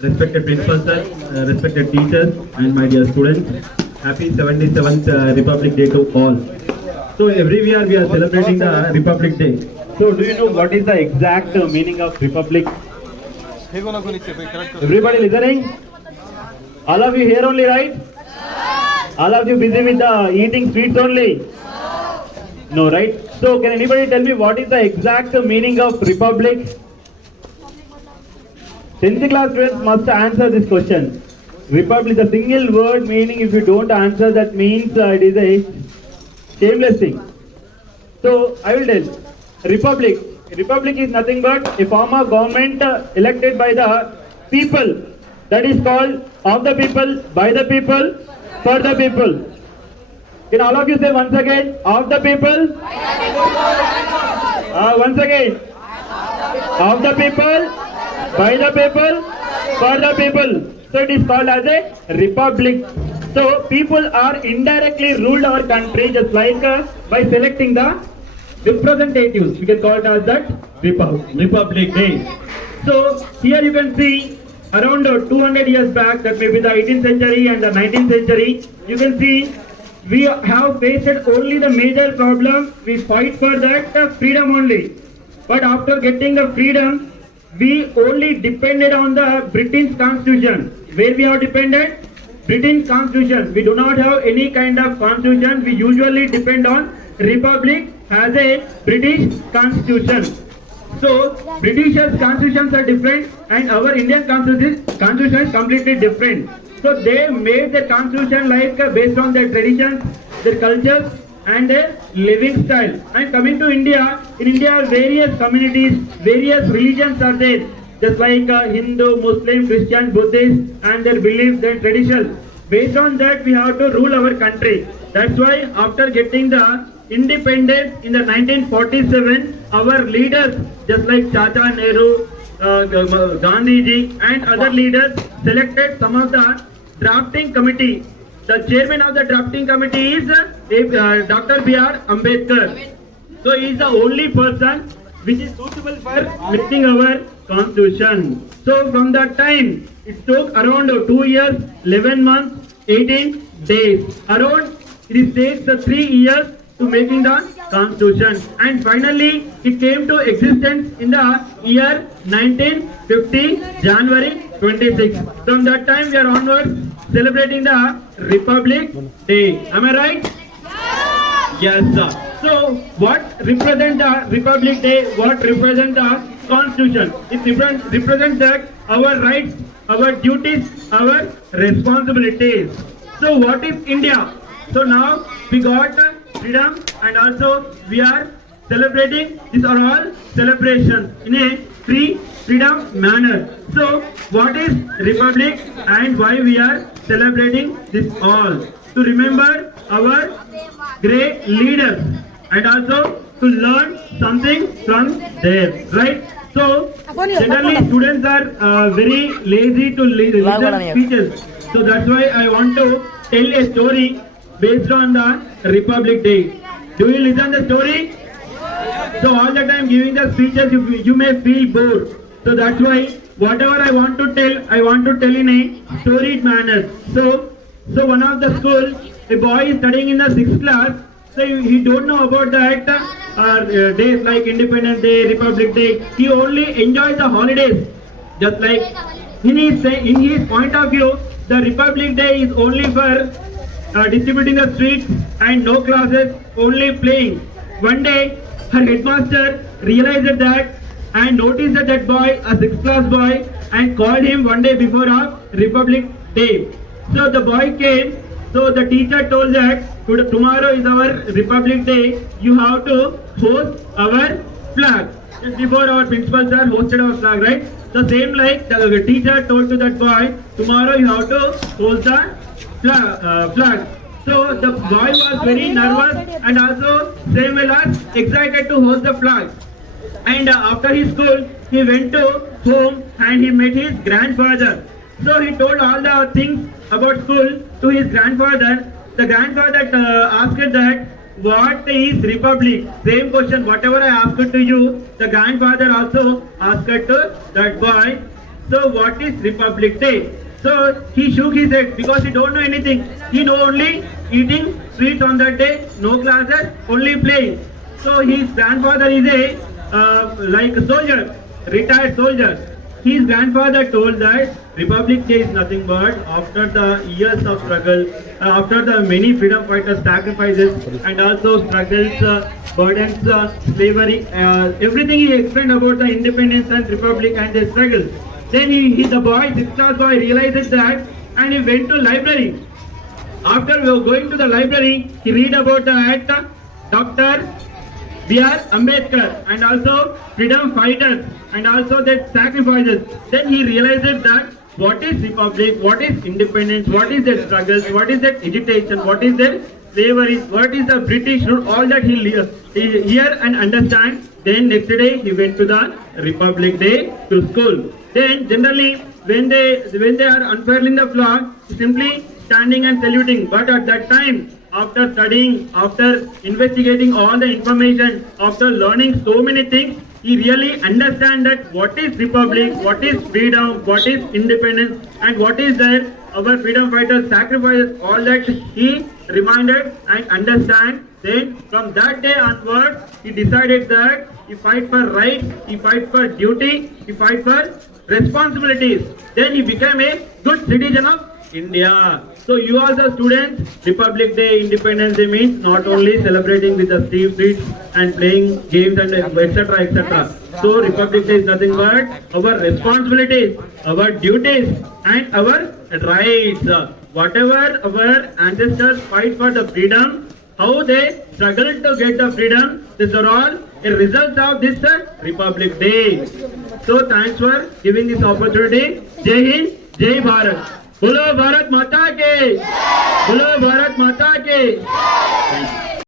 respected principal sir, respected teachers, and my dear students. Happy 77th Republic Day to all. So every year we are celebrating the Republic Day. So do you know what is the exact meaning of Republic? Everybody listening? All of you here only, right? All of you busy with the eating sweets only? No, right? So can anybody tell me what is the exact meaning of Republic? 10th class students must answer this question. Republic, the single word meaning, if you don't answer, that means it is a shameless thing. So I will tell. Republic. Republic is nothing but a form of government elected by the people. That is called of the people, by the people, for the people. Can all of you say once again? Of the people? Once again. Of the people, by the people, for the people. So it is called as a republic. So people are indirectly ruled our country just like by selecting the representatives. We can call it as that Republic Day. So here you can see around 200 years back, that may be the 18th century and the 19th century, you can see we have faced only the major problem. We fight for that freedom only. But after getting the freedom, we only depended on the British Constitution. Where we are dependent? British Constitution. We do not have any kind of constitution. We usually depend on Republic as a British Constitution. So Britishers' constitutions are different and our Indian constitution is completely different. So they made the constitution like based on their traditions, their cultures and their living style. And coming to India, in India various communities, various religions are there. Just like Hindu, Muslim, Christian, Buddhist and their beliefs, their traditions. Based on that we have to rule our country. That's why after getting the independence in the 1947, our leaders just like Chacha Nehru, Gandhiji and other leaders selected some of the drafting committee. The chairman of the drafting committee is Dr. B.R. Ambedkar. So he is the only person which is suitable for making our constitution. So from that time, it took around 2 years, 11 months, 18 days. Around it takes 3 years to making the constitution. And finally, it came to existence in the year 1950, January 26. From that time, we are onwards celebrating the Republic Day. Am I right? Yes, sir. So, what represents the Republic Day? What represents the Constitution? It represents that our rights, our duties, our responsibilities. So, what is India? So now we got freedom and also we are celebrating. These are all celebrations in a freedom manner. So, what is Republic and why we are celebrating this all? To remember our great leaders and also to learn something from them, right? So generally students are very lazy to listen speeches. So that's why I want to tell a story based on the Republic Day. Do you listen the story? So all the time giving the speeches you may feel bored. So that's why whatever I want to tell in a storied manner. So one of the school, a boy is studying in the 6th class. So he don't know about that days like Independence Day, Republic Day. He only enjoys the holidays. Just like in his point of view, the Republic Day is only for distributing the sweets and no classes, only playing. One day, her headmaster realized that and noticed that boy, a 6th class boy, and called him one day before a Republic Day. So the boy came. So the teacher told that tomorrow is our Republic Day. You have to host our flag. Just before our principal sir hosted our flag, right? So same like the teacher told to that boy, tomorrow you have to host the flag. So the boy was very nervous and also same well as excited to host the flag. And after his school, he went to home and he met his grandfather. So he told all the things about school to his grandfather. The grandfather asked that what is Republic? Same question, whatever I asked to you, the grandfather also asked to that boy. So what is Republic Day? So he shook his head because he don't know anything. He know only eating sweets on that day, no classes, only playing. So his grandfather is like a soldier, retired soldier. His grandfather told that Republic Day is nothing but after the years of struggle, after the many freedom fighters' sacrifices and also struggles, burdens, slavery, everything he explained about the independence and republic and the struggle. Then the boy, 6th class boy, realized that and he went to library. After going to the library, he read about the Dr. B.R. Ambedkar and also freedom fighters and also their sacrifices. Then he realized that what is republic, what is independence, what is their struggles, what is their agitation, what is their slavery, what is the British rule, all that he hear and understand. Then next day he went to the Republic Day to school. Then generally when they are unfurling the flag, simply standing and saluting. But at that time, after studying, after investigating all the information, after learning so many things, he really understand that what is republic, what is freedom, what is independence, and what is their our freedom fighters sacrifices. All that he reminded and understand. Then from that day onwards, he decided that he fight for rights, he fight for duty, he fight for responsibilities. Then he became a good citizen of India. So you also students, Republic Day, Independence Day means not only celebrating with the streets and playing games and etc. etc. So Republic Day is nothing but our responsibilities, our duties and our rights. Whatever our ancestors fight for the freedom, how they struggled to get the freedom, these are all a result of this Republic Day. So thanks for giving this opportunity. Jai Hind, Jai Bharat. बोलो भारत माता के, बोलो भारत माता के।